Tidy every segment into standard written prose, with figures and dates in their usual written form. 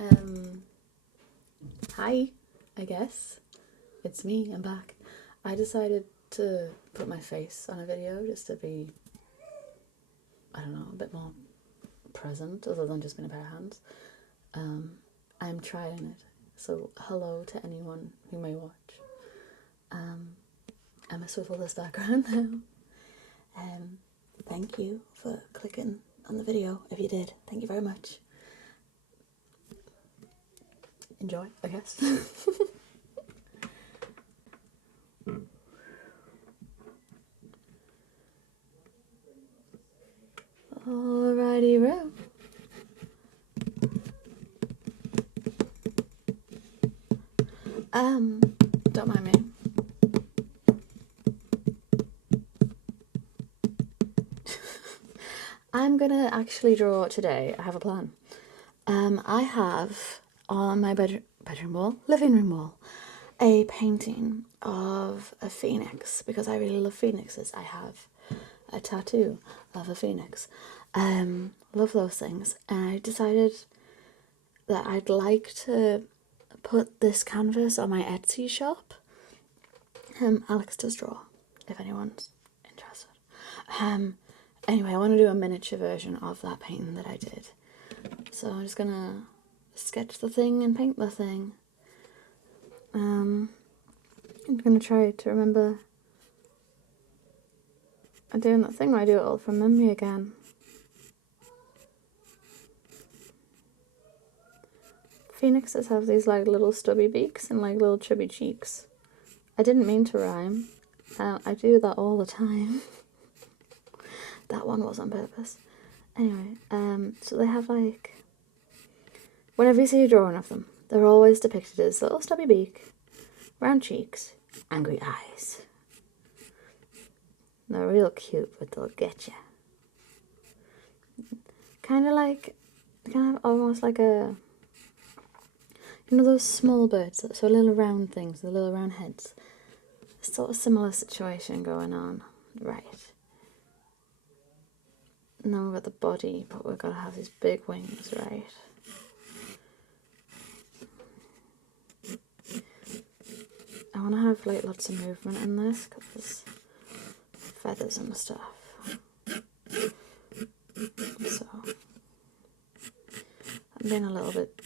Um, Hi, I guess. It's me, I'm back. I decided to put my face on a video just to be, I don't know, a bit more present other than just being a pair of hands. I'm trying it, so hello to anyone who may watch. I must swivel this background now. Thank you for clicking on the video, if you did. Thank you very much. Enjoy, I guess. Alrighty, ro. Don't mind me. I'm gonna actually draw today. I have a plan. I have on my bedroom wall, living room wall, a painting of a phoenix because I really love phoenixes. I have a tattoo of a phoenix. Love those things. And I decided that I'd like to put this canvas on my Etsy shop. AlexDoesDraw, if anyone's interested. Anyway, I want to do a miniature version of that painting that I did. So I'm just gonna sketch the thing and paint the thing. I'm gonna try to remember I'm doing that thing where I do it all from memory again. Phoenixes have these like little stubby beaks and like little chubby cheeks. I didn't mean to rhyme. I do that all the time. That one was on purpose. Anyway, so they have like, whenever you see a drawing of them, they're always depicted as little stubby beak, round cheeks, angry eyes. They're real cute, but they'll get you. Kind of almost like a, you know those small birds, so little round things, the little round heads. Sort of similar situation going on, right? And then we've got the body, but we've got to have these big wings, right? I want to have like lots of movement in this because there's feathers and stuff. So I'm being a little bit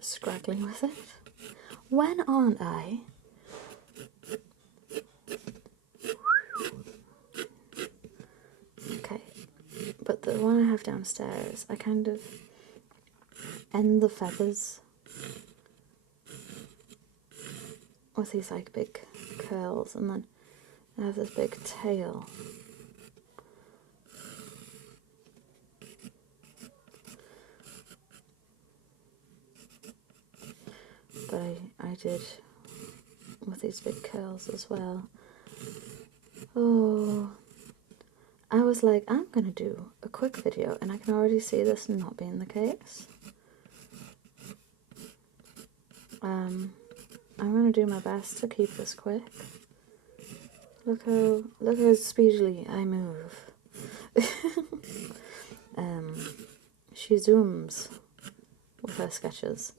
scraggly with it. When aren't I? Okay, but the one I have downstairs, I kind of end the feathers with these like big curls, and then I have this big tail. But I did with these big curls as well. Oh, I was like, I'm gonna do a quick video, and I can already see this not being the case. I'm gonna do my best to keep this quick. Look how speedily I move. She zooms with her sketches.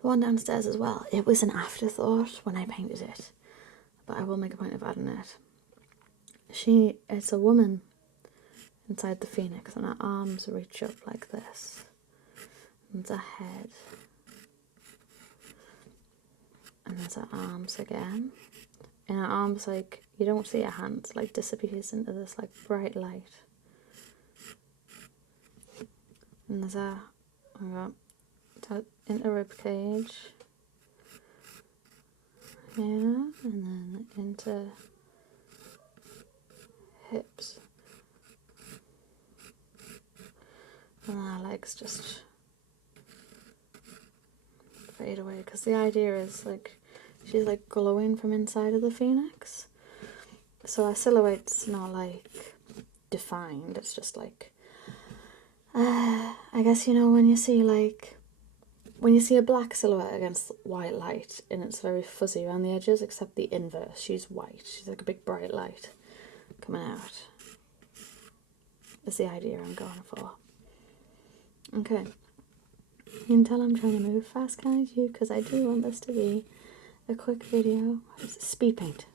The one downstairs as well. It was an afterthought when I painted it, but I will make a point of adding it. It's a woman inside the phoenix, and her arms reach up like this. And there's a head. And there's her arms again. And her arms, like, you don't see her hands, like, disappears into this, like, bright light. And there's a, into rib cage. Yeah, and then into hips. And then her legs just fade away, because the idea is, like, she's like glowing from inside of the phoenix. So our silhouette's not like defined, it's just like, I guess, you know, when you see a black silhouette against white light and it's very fuzzy around the edges, except the inverse, she's white, she's like a big bright light coming out. That's the idea I'm going for. Okay, can tell I'm trying to move fast, can't you? Because I do want this to be a quick video. It's speed paint.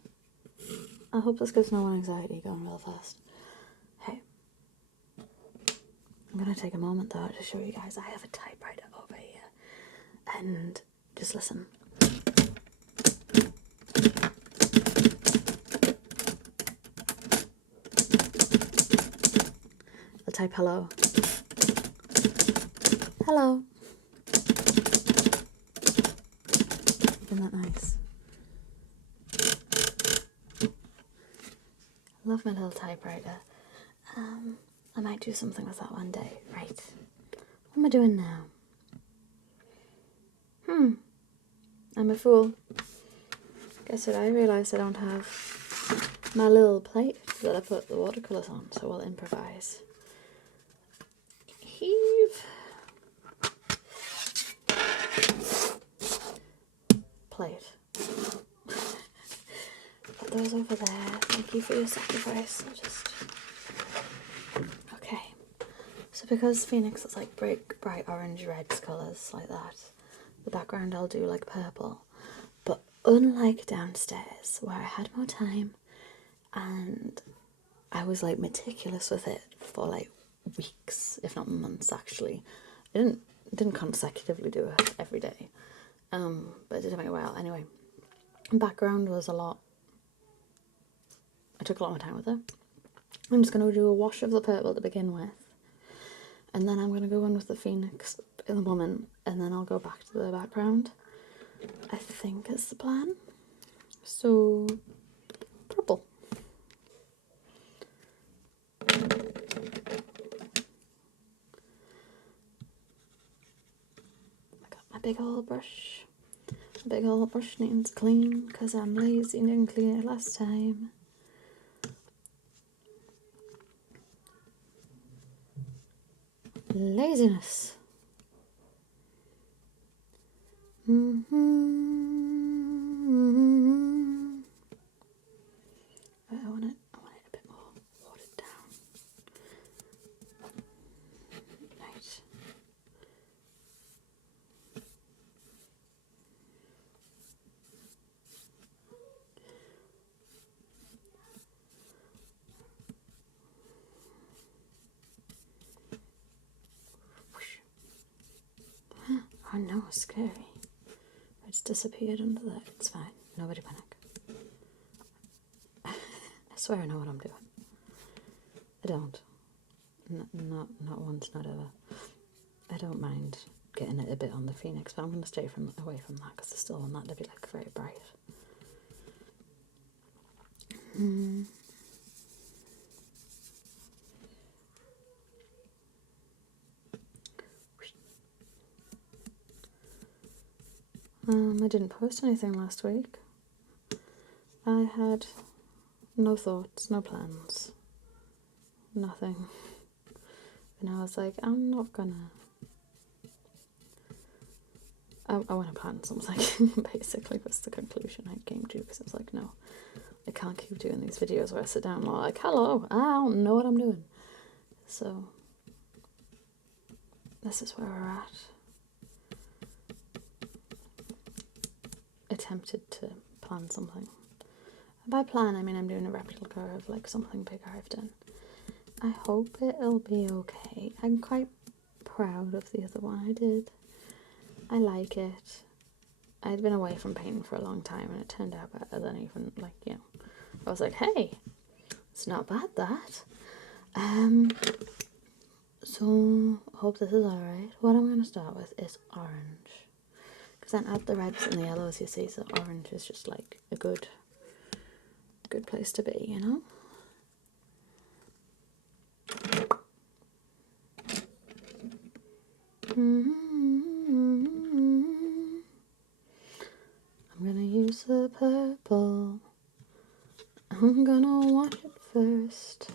I hope this gives no one anxiety going real fast. Hey, I'm going to take a moment though to show you guys I have a typewriter over here. And just listen. I'll type hello. Hello. Isn't that nice? I love my little typewriter. I might do something with that one day. Right. What am I doing now? I'm a fool. Guess what? I realised I don't have my little plate that I put the watercolours on, so I'll improvise. Heave. Plate. Put those over there. Thank you for your sacrifice. I'll just... Okay. So because Phoenix is like bright orange reds colours like that, the background I'll do like purple. But unlike downstairs where I had more time and I was like meticulous with it for like weeks, if not months actually. I didn't consecutively do it every day. But it did take a while. Anyway, background was a lot. I took a lot more time with it. I'm just going to do a wash of the purple to begin with. And then I'm going to go in with the Phoenix in the woman. And then I'll go back to the background. I think is the plan. So, purple. I got my big old brush. My big old brush needs clean because I'm lazy and didn't clean it last time. Laziness. I want it a bit more watered down. Right. Oh no, scary. It's disappeared under there. It's fine. Nobody panic. I swear I know what I'm doing. I don't. Not once, not ever. I don't mind getting it a bit on the Phoenix, but I'm going to stay away from that because I still want that to be like very bright. I didn't post anything last week. I had no thoughts, no plans, nothing. And I was like, I'm not gonna... I want to plan something, basically was the conclusion I came to, because I was like, no, I can't keep doing these videos where I sit down and I'm like, hello, I don't know what I'm doing. So, this is where we're at. Attempted to plan something. By plan, I mean I'm doing a replica of like something bigger I've done. I hope it'll be okay. I'm quite proud of the other one I did. I like it. I'd been away from painting for a long time and it turned out better than even, like, you know, I was like, hey, it's not bad that. So, I hope this is alright. What I'm going to start with is orange. Because then add the reds and the yellows, you see, so orange is just like a good place to be, you know? I'm gonna use the purple. I'm gonna wash it first.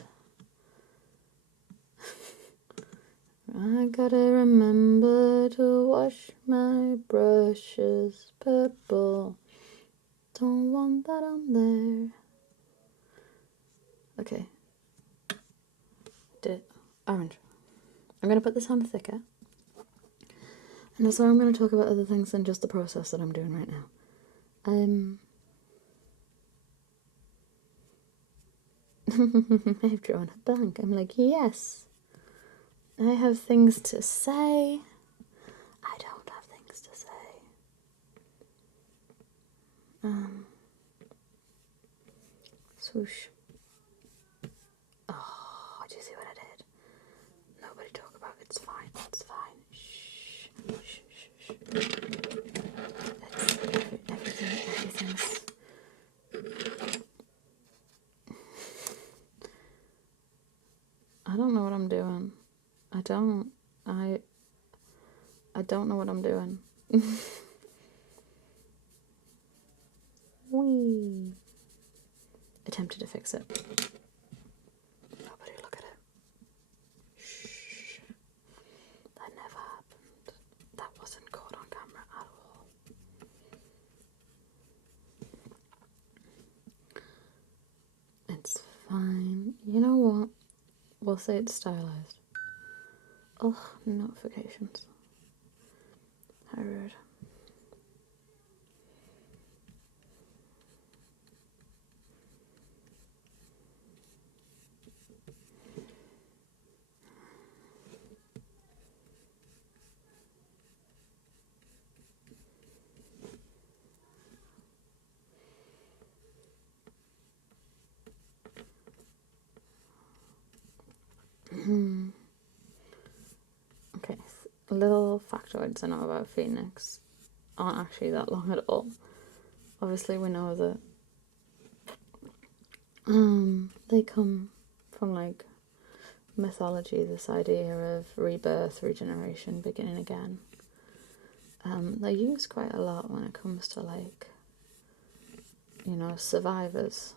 I gotta remember to wash my brushes purple. Don't want that on there. Okay. Did it. Orange. I'm gonna put this on thicker. And that's why I'm going to talk about other things than just the process that I'm doing right now. I've drawn a blank. I'm like, yes, I have things to say. I don't have things to say. Swoosh. Oh, do you see what I did? Nobody talk about it. It's fine. It's fine. Shh. Shh. Shh. Everything's. I don't know what I'm doing. I don't know what I'm doing. Whee. Attempted to fix it. Nobody look at it. Shh. That never happened. That wasn't caught on camera at all. It's fine. You know what? We'll say it's stylized. Oh, notifications. How rude. Okay, little factoids I know about Phoenix aren't actually that long at all. Obviously, we know that they come from like mythology, this idea of rebirth, regeneration, beginning again. They're used quite a lot when it comes to like, you know, survivors.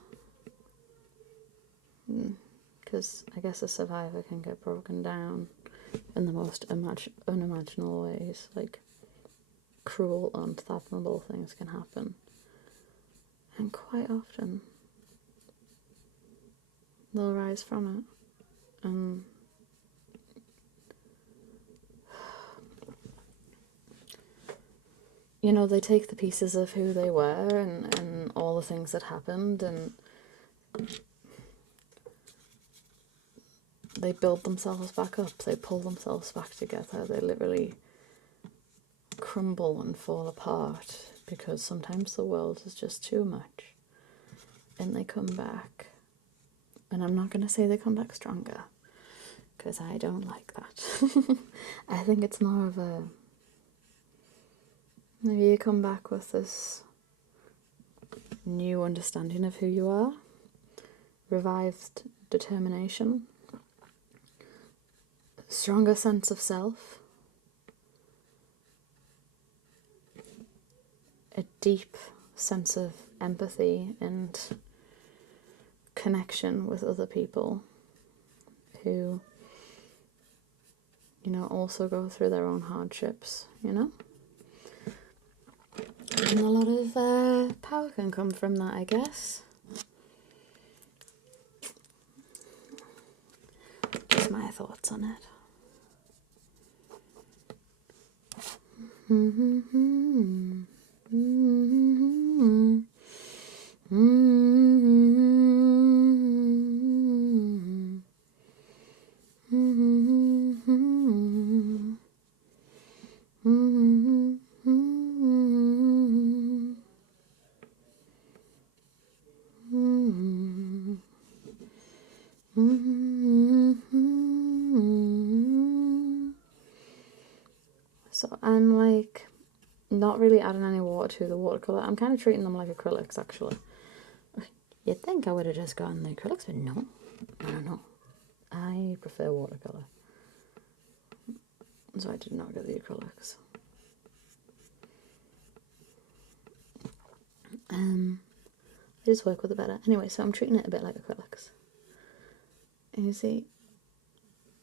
Because I guess a survivor can get broken down in the most unimaginable ways. Like, cruel, unfathomable things can happen. And quite often, they'll rise from it. And you know, they take the pieces of who they were and all the things that happened, and they build themselves back up, they pull themselves back together, they literally crumble and fall apart because sometimes the world is just too much, and they come back. And I'm not going to say they come back stronger, because I don't like that. I think it's more of a, maybe you come back with this new understanding of who you are, revived determination, stronger sense of self, a deep sense of empathy and connection with other people who, you know, also go through their own hardships, you know? And a lot of power can come from that, I guess. Just my thoughts on it. So I'm like not really adding any water to the watercolour. I'm kind of treating them like acrylics, actually. You'd think I would have just gotten the acrylics, but no. No. I prefer watercolour. So I did not get the acrylics. They just work with it better. Anyway, so I'm treating it a bit like acrylics. And you see,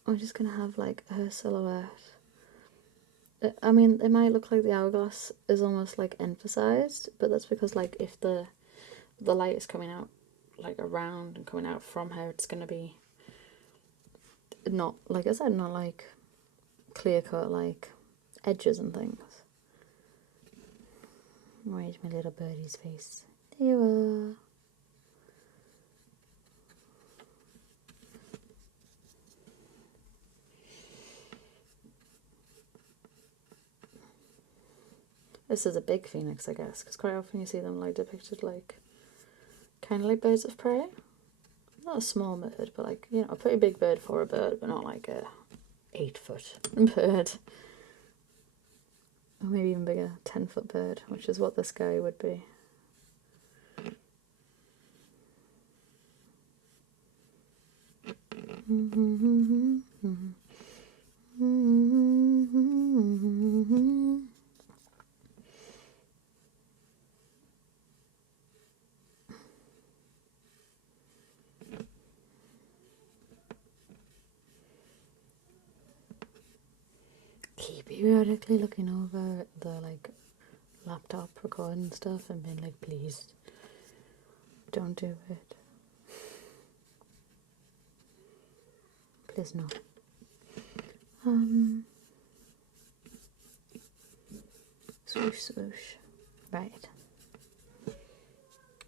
I'm just going to have like her silhouette. I mean, it might look like the hourglass is almost like emphasized, but that's because like if the light is coming out like around and coming out from her, it's going to be not, like I said, not like clear cut like edges and things. Where's my little birdie's face? There you are. This is a big phoenix, I guess, because quite often you see them like depicted like kind of like birds of prey. Not a small bird, but like, you know, a pretty big bird for a bird, but not like a 8-foot bird. Or maybe even bigger, 10-foot bird, which is what this guy would be. Keep periodically looking over the like laptop recording stuff and being like, please don't do it. Please no. Swoosh swoosh. Right.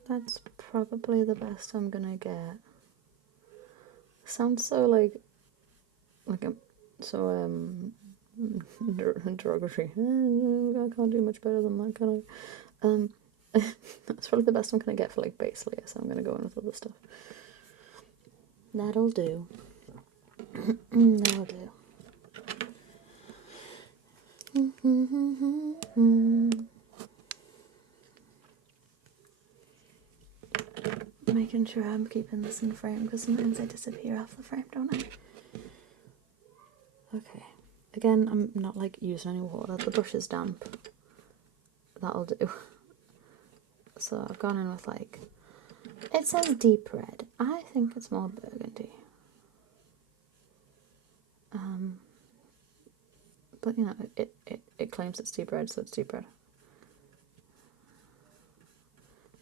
That's probably the best I'm gonna get. Sounds so like a derogatory. I can't do much better than that, can I? That's probably the best I'm gonna get for like base layer, so I'm gonna go in with other stuff. That'll do. That'll do. Making sure I'm keeping this in frame because sometimes I disappear off the frame, don't I? Okay. Again, I'm not like using any water. The brush is damp. That'll do. So I've gone in with like, it says deep red. I think it's more burgundy. But you know, it claims it's deep red, so it's deep red.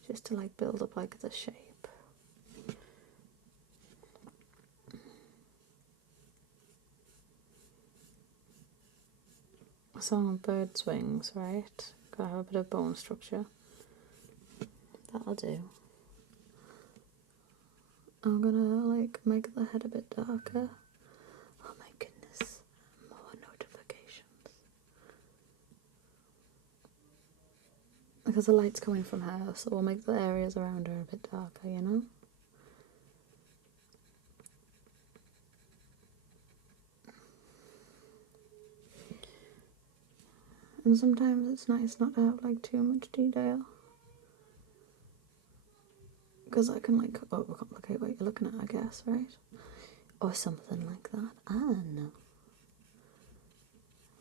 Just to like build up like the shape. So on bird's wings, right? Gotta have a bit of bone structure. That'll do. I'm gonna like make the head a bit darker. Oh my goodness, more notifications. Because the light's coming from her, so we'll make the areas around her a bit darker, you know? And sometimes it's nice not to have like too much detail. Because I can like overcomplicate what you're looking at, I guess, right? Or something like that. Ah, no.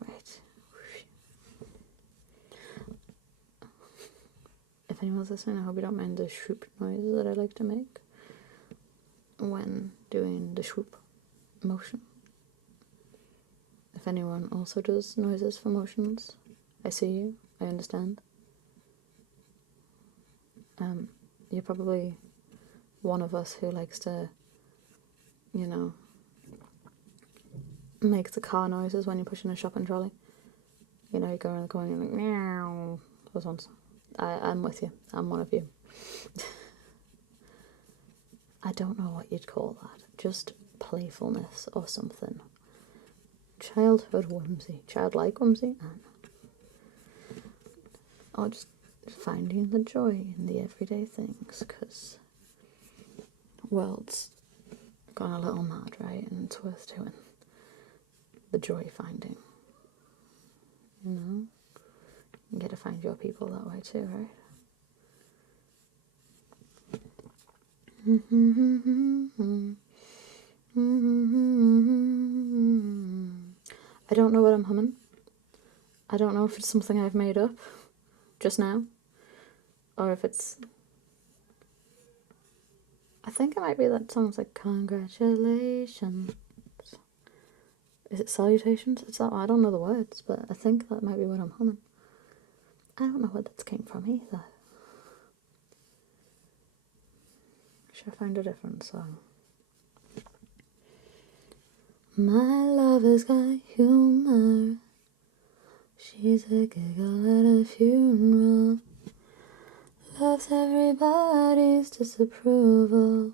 Right. If anyone's listening, I hope you don't mind the swoop noise that I like to make when doing the swoop motion. If anyone also does noises for motions, I see you, I understand. You're probably one of us who likes to, you know, make the car noises when you're pushing a shopping trolley. You know, you go around the corner and you're like, meow, those ones. I'm with you. I'm one of you. I don't know what you'd call that. Just playfulness or something. Childhood whimsy. Childlike whimsy? I don't know. Or just finding the joy in the everyday things, because the world's gone a little mad, right? And it's worth doing. The joy finding. You know? You get to find your people that way too, right? I don't know what I'm humming. I don't know if it's something I've made up just now, or if it's... I think it might be that song's like, congratulations. Is it salutations? It's that, I don't know the words, but I think that might be what I'm humming. I don't know where that came from either. Should I find a different song? My love has got humor. She's a giggle at a funeral, loves everybody's disapproval.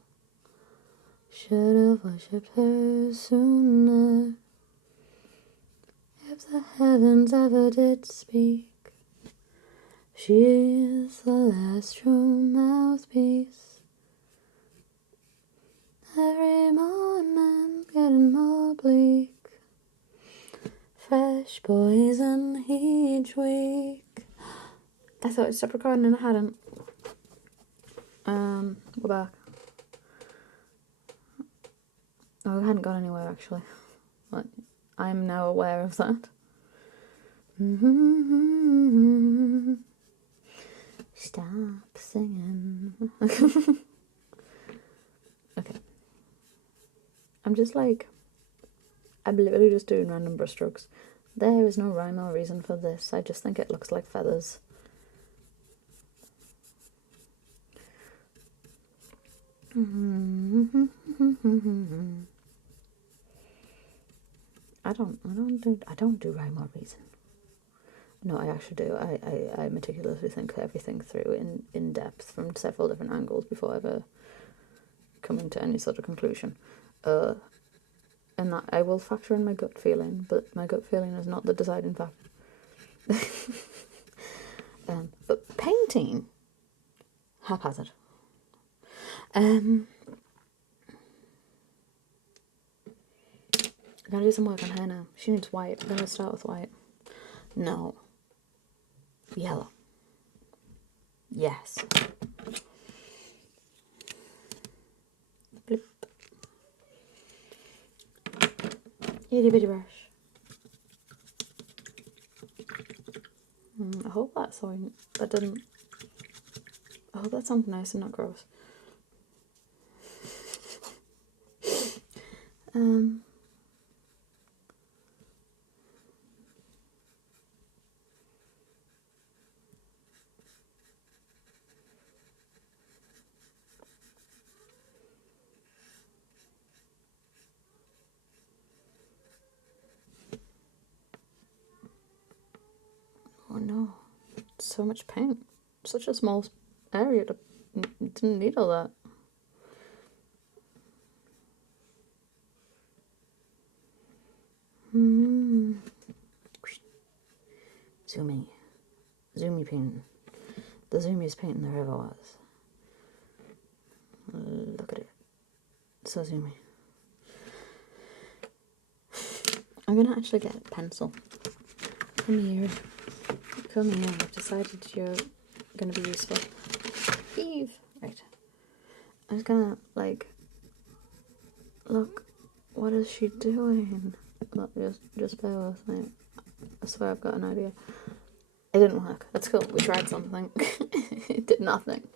Should've worshipped her sooner, if the heavens ever did speak. She is the last true mouthpiece. Every morning getting more bleak. Fresh poison each week. I thought I'd stop recording and I hadn't. We're back. Oh, we hadn't gone anywhere actually. But I'm now aware of that. Stop singing. Okay. I'm literally just doing random brush strokes. There is no rhyme or reason for this. I just think it looks like feathers. I don't do rhyme or reason. No, I actually do. I meticulously think everything through in depth from several different angles before ever coming to any sort of conclusion. And that I will factor in my gut feeling, but my gut feeling is not the deciding factor. But painting, haphazard. I'm gonna do some work on her now. She needs white. I'm gonna start with white. No. Yellow. Yes. Blip. Itty bitty brush. I hope that's something that didn't. I hope that's something nice and not gross. Oh no, so much paint. Such a small area to didn't need all that. Zoomy paint. The zoomiest painting there ever was. Look at it. So zoomy. I'm gonna actually get a pencil. Come here. Come here. I've decided you're gonna be useful. Eve! Right. I was gonna, look, what is she doing? Look, just bear with me. I swear I've got an idea. It didn't work. That's cool. We tried something. It did nothing.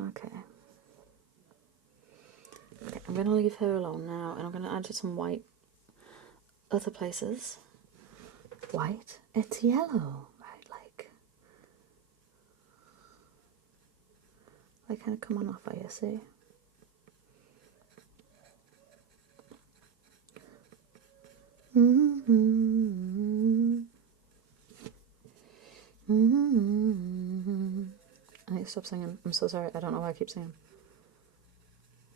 Okay. Okay, I'm gonna leave her alone now, and I'm gonna add some white other places. White? It's yellow, right? Like kind of come on off, I see. I need to stop singing. I'm so sorry. I don't know why I keep singing.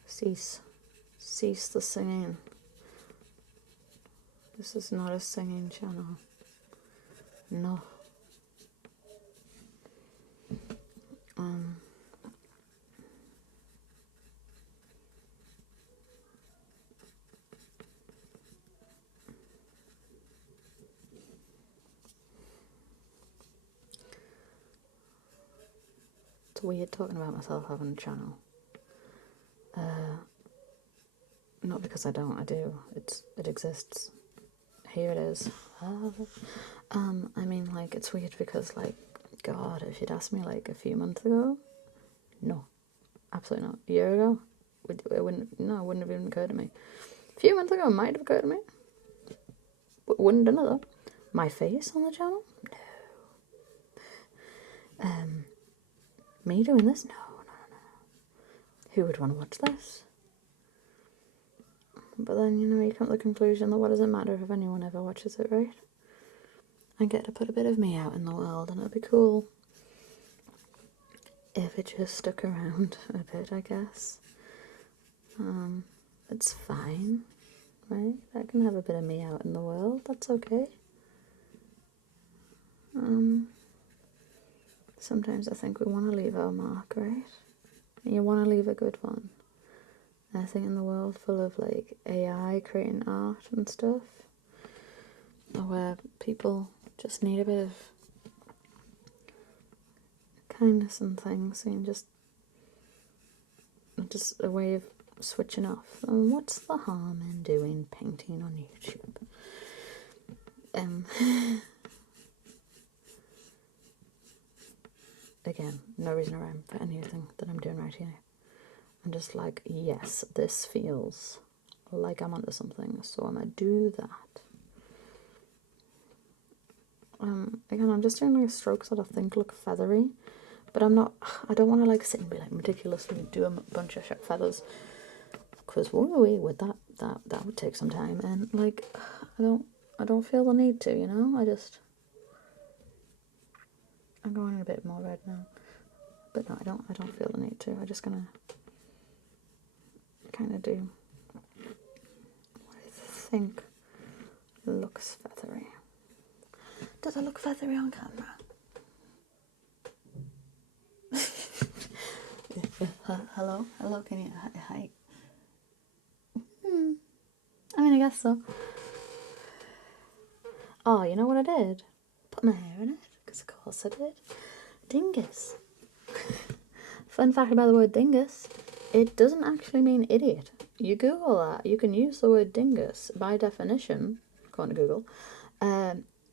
Cease the singing. This is not a singing channel. No. It's weird talking about myself having a channel. Not because I don't, I do. It exists. Here it is. I mean, it's weird because, God, if you'd asked me, a few months ago, no. Absolutely not. A year ago, it wouldn't have even occurred to me. A few months ago, it might have occurred to me. But wouldn't have done it, though. My face on the channel? No. Me doing this? No. Who would want to watch this? But then, you know, you come to the conclusion that what does it matter if anyone ever watches it, right? I get to put a bit of me out in the world, and it'd be cool if it just stuck around a bit, I guess. It's fine, right? I can have a bit of me out in the world, that's okay. Sometimes I think we want to leave our mark, right? And you want to leave a good one. And I think in the world full of like AI creating art and stuff, where people just need a bit of kindness and things, and just a way of switching off. And what's the harm in doing painting on YouTube? Again, no reason or rhyme for anything that I'm doing right here. I'm just like, yes, this feels like I'm onto something, so I'm gonna do that. Again, I'm just doing like strokes that I think look feathery, but I'm not. I don't want to like sit and be like ridiculously do a bunch of feathers, because with that would take some time, and like I don't feel the need to, you know. I'm going a bit more red now, but no, I don't feel the need to. I'm just gonna kind of do what I think looks feathery. Does it look feathery on camera? Hello, can you, hi. I mean, I guess so. Oh, you know what I did? Put my hair in it, because of course I did. Dingus. Fun fact about the word dingus, it doesn't actually mean idiot. You Google that, you can use the word dingus by definition, according to Google,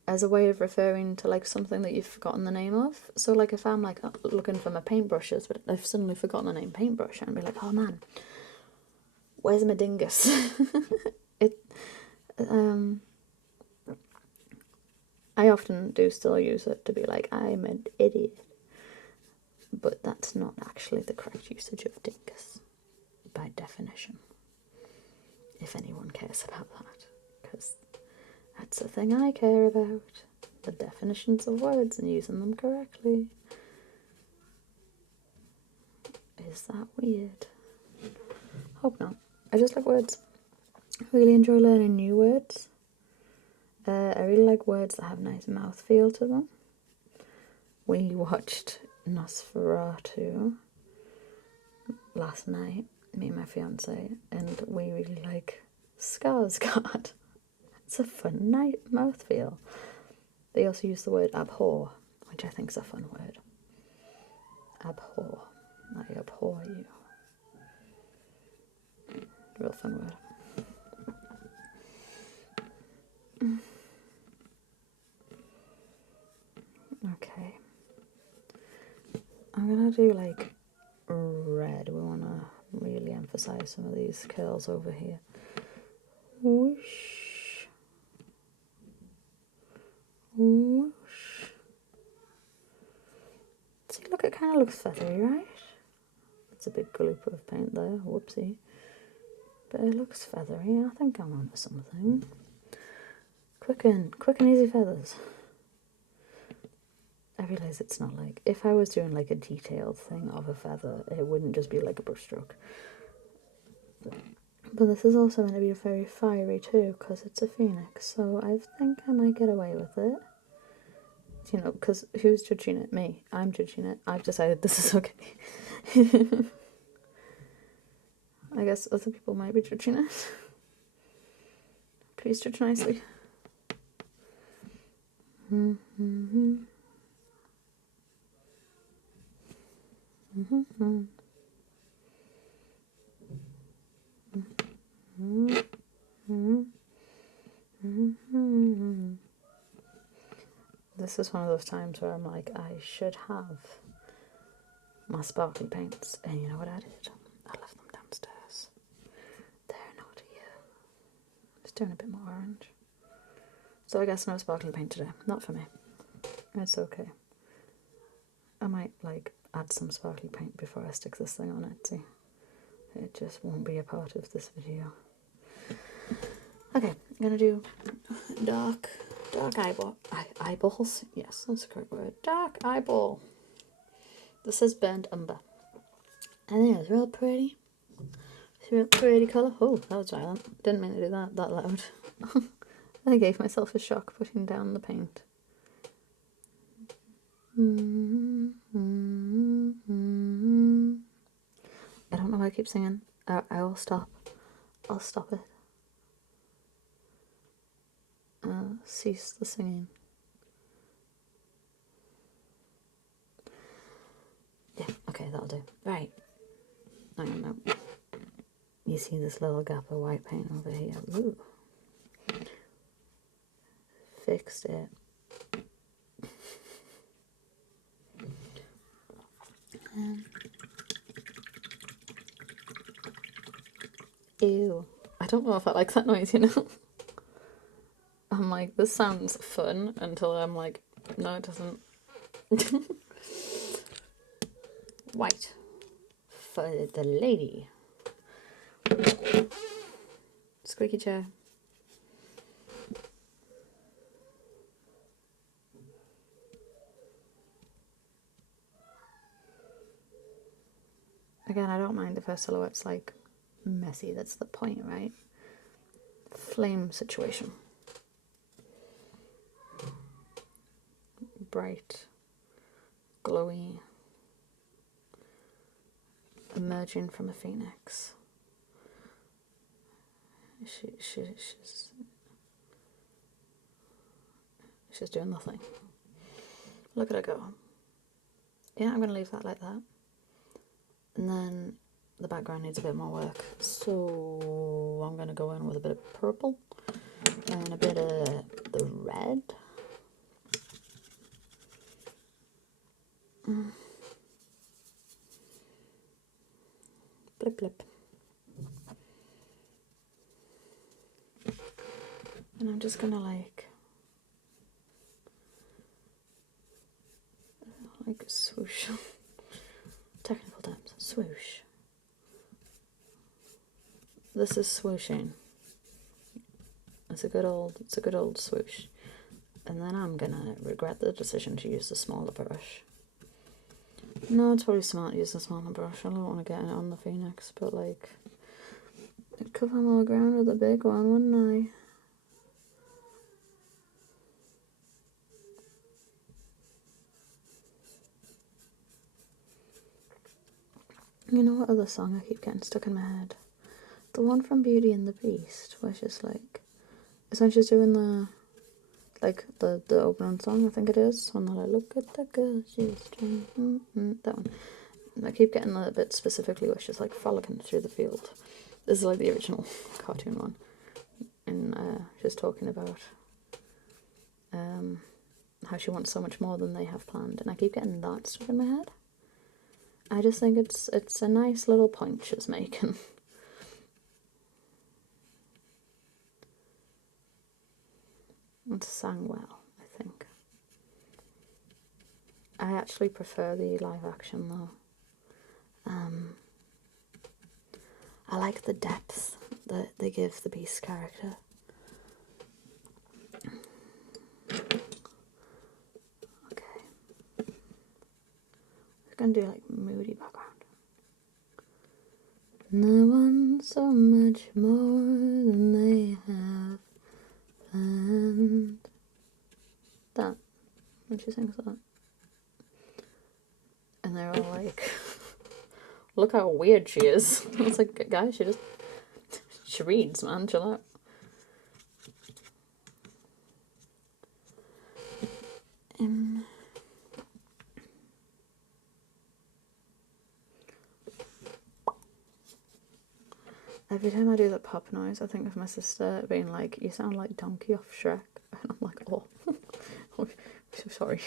as a way of referring to like something that you've forgotten the name of. So like if I'm like looking for my paintbrushes, but I've suddenly forgotten the name paintbrush, and be like, oh man, where's my dingus? I often do still use it to be like, I'm an idiot. But that's not actually the correct usage of dingus, by definition. If anyone cares about that. Because that's the thing I care about. The definitions of words and using them correctly. Is that weird? Hope not. I just like words. I really enjoy learning new words. I really like words that have a nice mouthfeel to them. We watched Nosferatu last night, me and my fiance, and we really like Skarsgård. It's a fun mouthfeel. They also use the word abhor, which I think is a fun word. Abhor. I abhor you. Real fun word. Okay. I'm gonna do like red. We wanna really emphasize some of these curls over here. Whoosh. Whoosh. See, look, it kind of looks feathery, right? It's a big gloop of paint there, whoopsie. But it looks feathery. I think I'm onto something. Quick and easy feathers. I realise it's not like, if I was doing like a detailed thing of a feather, it wouldn't just be like a brushstroke. But this is also going to be very fiery too, because it's a phoenix, so I think I might get away with it. You know, because who's judging it? Me. I'm judging it. I've decided this is okay. I guess other people might be judging it. Please judge nicely. This is one of those times where I'm like, I should have my sparkly paints, and you know what I did? I left them downstairs. They're not here. Just doing a bit more orange. So I guess no sparkly paint today. Not for me. It's okay. I might like add some sparkly paint before I stick this thing on Etsy. It just won't be a part of this video. Okay, I'm gonna do dark eyeballs. Yes, that's the correct word. Dark eyeball. This is burnt umber. I think it's real pretty. It's a real pretty colour. Oh, that was violent. Didn't mean to do that loud. I gave myself a shock putting down the paint. I don't know why I keep singing. I will stop. I'll stop it. Cease the singing. Yeah, okay, that'll do. Right. I don't know. You see this little gap of white paint over here? Ooh. Fixed it. Ew. I don't know if I like that noise, you know? I'm like, this sounds fun until I'm like, no, it doesn't. White. For the lady. Squeaky chair. Again, I don't mind if her silhouette's like messy, that's the point, right? Flame situation. Bright, glowy, emerging from a phoenix. She's doing nothing. Look at her go. Yeah, I'm going to leave that like that. And then the background needs a bit more work. So I'm going to go in with a bit of purple and a bit of the red. Blip blip. And I'm just going to like swoosh. Technical terms. Swoosh. This is swooshing. It's a good old swoosh. And then I'm gonna regret the decision to use the smaller brush. No, it's probably smart to use the smaller brush. I don't want to get it on the phoenix, but like, I'd cover more ground with a big one, wouldn't I? You know what other song I keep getting stuck in my head? The one from Beauty and the Beast, where she's like, it's when she's doing the opening song, I think it is. When they're like, look at the girl, she's trying, that one. I keep getting that bit specifically where she's like frolicking through the field. This is like the original cartoon one. And she's talking about how she wants so much more than they have planned. And I keep getting that stuck in my head. I just think it's a nice little point she's making. It's sang well, I think. I actually prefer the live action though. I like the depth that they give the Beast character. Okay. We're gonna do like moody background. No one so much more than they have planned. That, when she sings that. And they're all like, look how weird she is. It's like, guys, she reads, man, chill out. Every time I do that pop noise, I think of my sister being like, you sound like Donkey off Shrek. And I'm like, oh, I'm so sorry.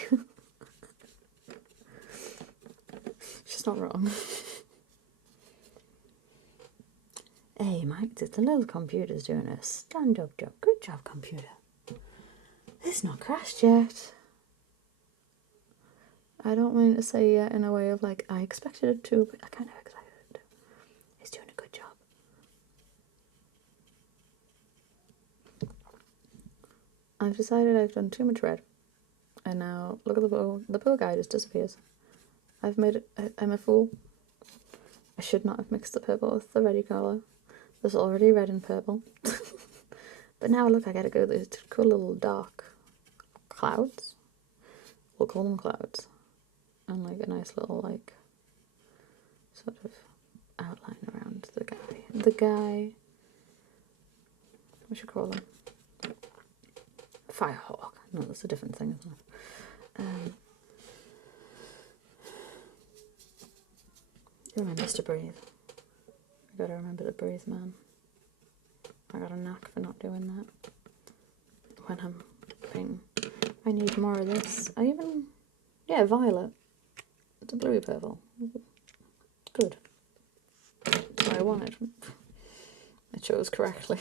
She's not wrong. Hey, Mike, the little computer's doing a stand-up job. Good job, computer. It's not crashed yet. I don't mean to say yet in a way of like, I expected it to, but I kind of expected it to. It's doing a good job. I've decided I've done too much red, and now look at the poor guy just disappears. I've made it, I'm a fool. I should not have mixed the purple with the reddy colour. There's already red and purple. But now look, I gotta go these cool little dark clouds. We'll call them clouds. And like a nice little like sort of outline around the guy. The guy, what should we call him? Firehawk. No, that's a different thing, isn't it? Remember to breathe. I gotta remember to breathe, man. I got a knack for not doing that when I'm painting. I need more of this. Yeah, violet. It's a bluey purple. Good. That's what I wanted. I chose correctly.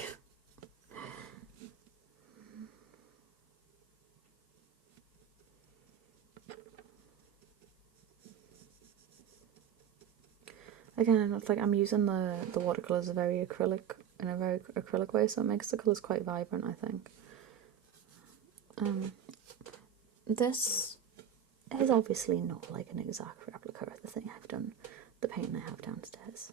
Again, it's like I'm using the watercolours in a very acrylic way, so it makes the colours quite vibrant, I think. This is obviously not like an exact replica of the thing I've done, the painting I have downstairs.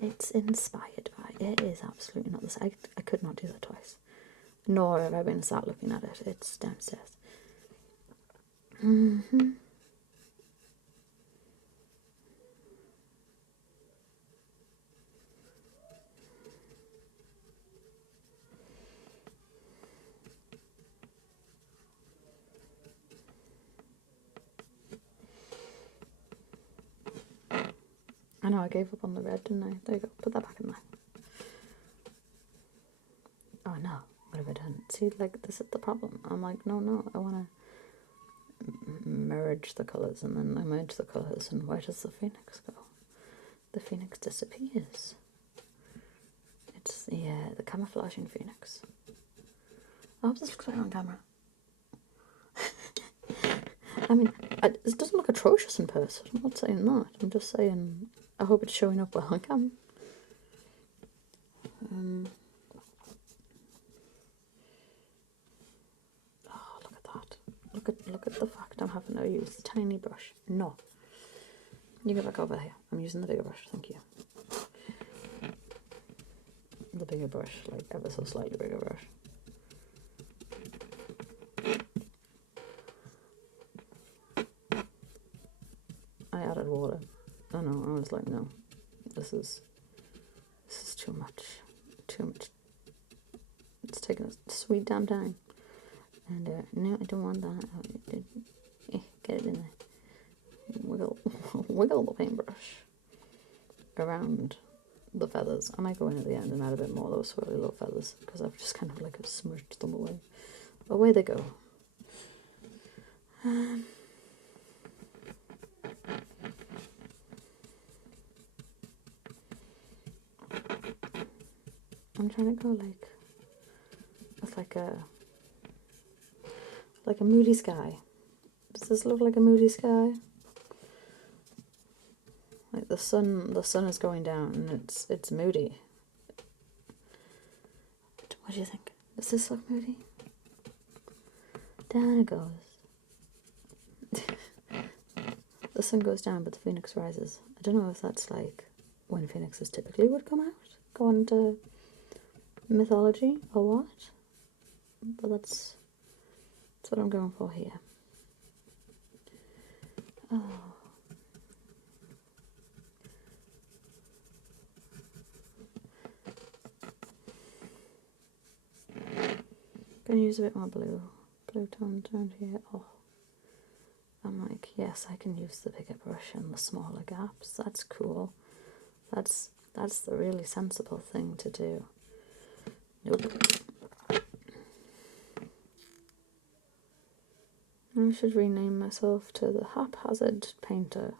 It's inspired by, it is absolutely not the same. I could not do that twice. Nor have I been sat looking at it, it's downstairs. I know, I gave up on the red, didn't I? There you go, put that back in there. Oh no, what have I done? See, like, this is the problem. I'm like, no, I want to merge the colours, and then I merge the colours, and where does the phoenix go? The phoenix disappears. It's the camouflaging phoenix. I hope this looks better on camera. I mean, it doesn't look atrocious in person. I'm not saying that. I'm just saying I hope it's showing up well on camera. Oh, look at that. Look at the fact I'm having to use the tiny brush. No. You go back over here. I'm using the bigger brush, thank you. The bigger brush, like ever so slightly bigger brush. I added water. Oh no, I was like, no, this is too much. It's taking a sweet damn time. And no, I don't want that. Get it in there. Wiggle the paintbrush around the feathers. I might go in at the end and add a bit more of those swirly little feathers, because I've just kind of like smushed them away. Away they go. I'm trying to go like with like a moody sky. Does this look like a moody sky? Like the sun is going down and it's moody. What do you think? Does this look moody? Down it goes. The sun goes down, but the phoenix rises. I don't know if that's like when phoenixes typically would come out, go on to mythology or what, but that's what I'm going for here. Oh. Gonna use a bit more blue tones around here. Oh, I'm like, yes, I can use the bigger brush and the smaller gaps. That's cool. That's the really sensible thing to do. Nope. I should rename myself to the Haphazard Painter.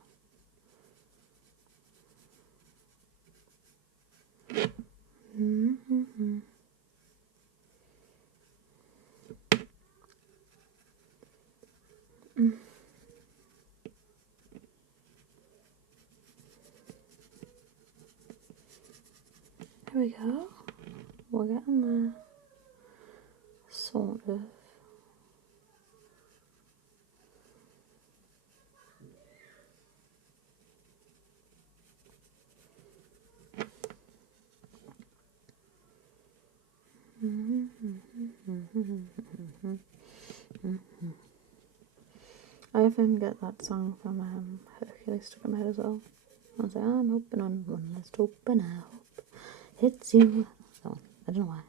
There we go. We're getting there. So sort of. I often get that song from Hercules stuck in my head as well. I was like, I'm hoping on one last hope and I hope it's you. That one. I don't know why.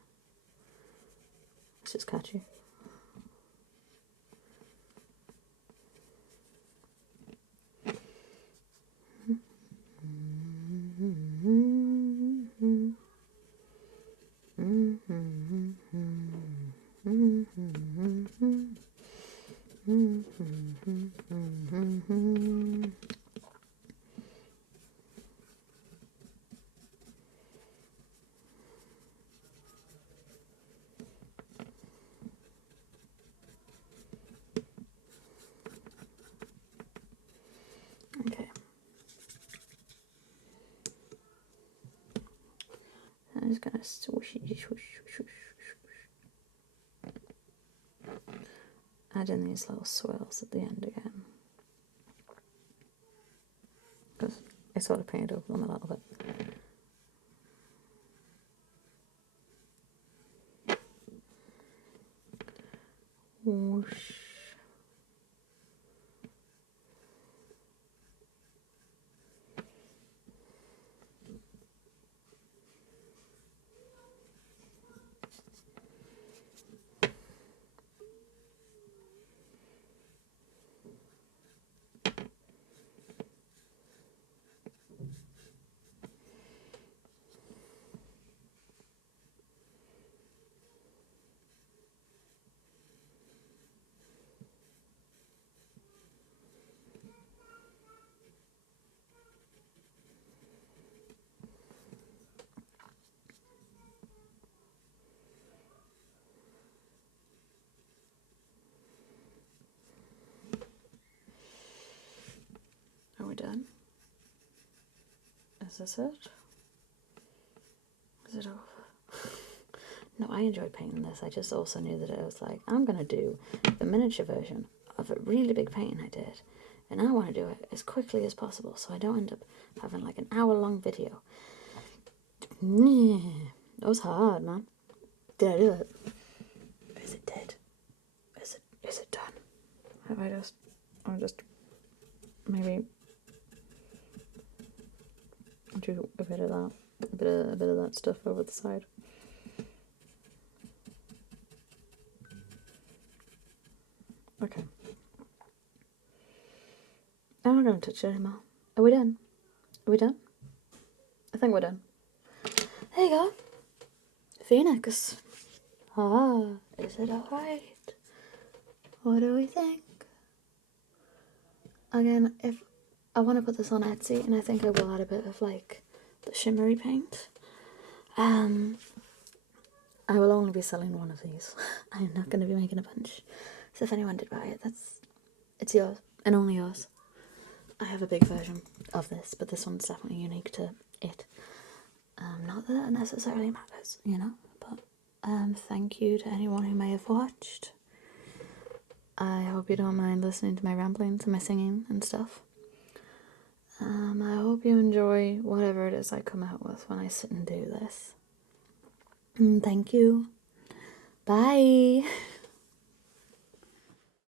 It's just catchy. Okay. I'm just gonna swoosh, add in these little swirls at the end again, because I sort of painted over them a little bit. Whoosh. Are we done? Is this it? Is it over? No, I enjoyed painting this. I just also knew that I was like, I'm going to do the miniature version of a really big painting I did. And I want to do it as quickly as possible so I don't end up having like an hour-long video. That was hard, man. Did I do it? Is it dead? Is it done? Have I'll just maybe do a bit of that, a bit of that stuff over the side. Okay. I'm not going to touch it anymore. Are we done? Are we done? I think we're done. There you go. Phoenix. Ah, is it alright? What do we think? Again, if I want to put this on Etsy, and I think I will add a bit of like the shimmery paint. I will only be selling one of these. I'm not going to be making a bunch. So if anyone did buy it, it's yours and only yours. I have a big version of this, but this one's definitely unique to it. Not that it necessarily matters, you know, but thank you to anyone who may have watched. I hope you don't mind listening to my ramblings and my singing and stuff. I hope you enjoy whatever it is I come out with when I sit and do this. Thank you. Bye.